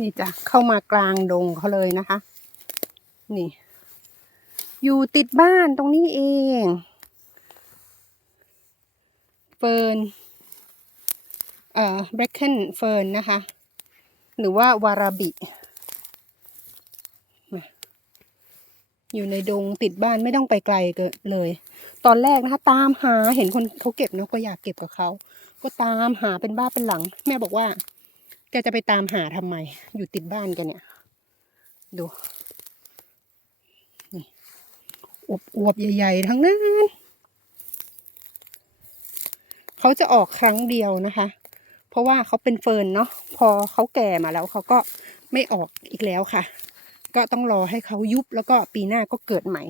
นี่จ้ะเข้ามากลางดงเขาเลยนะคะ นี่ อยู่ติดบ้านตรงนี้เองเฟิร์นเอ่อแบล็กเคนเฟิร์นนะคะ หรือว่าวาราบิมาอยู่ในดงติดบ้านไม่ต้องไปไกลเกินเลย ตอนแรกนะคะ ตามหาเห็นคนเขาเก็บเนาะก็อยากเก็บกับเขา ก็ตามหาเป็นบ้าเป็นหลัง แม่บอกว่า กจะไปตามหาทำไม อยู่ติดบ้านกันเนี่ย ดู นี่อวบอวบๆใหญ่ ๆ ทั้งนั้น เขาจะออกครั้งเดียวนะคะ เพราะว่าเขาเป็นเฟิร์นเนาะ พอเขาแก่มาแล้วเขาก็ไม่ออกอีกแล้วค่ะ ก็ต้องรอให้เขายุบแล้วก็ปีหน้าก็เกิดใหม่